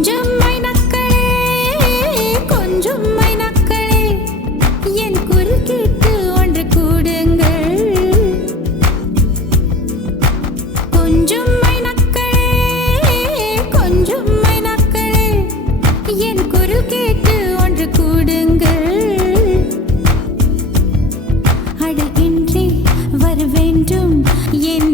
கொஞ்சம் மைனக்களே, கொஞ்சம் மைனக்களே, என் குரல் கேட்டு ஒன்று கூடுங்கள். கொஞ்சம் மைனக்களே, கொஞ்சம் மைனக்களே, என் குரல் கேட்டு ஒன்று கூடுங்கள். அட இன்றே வர வேண்டும் என்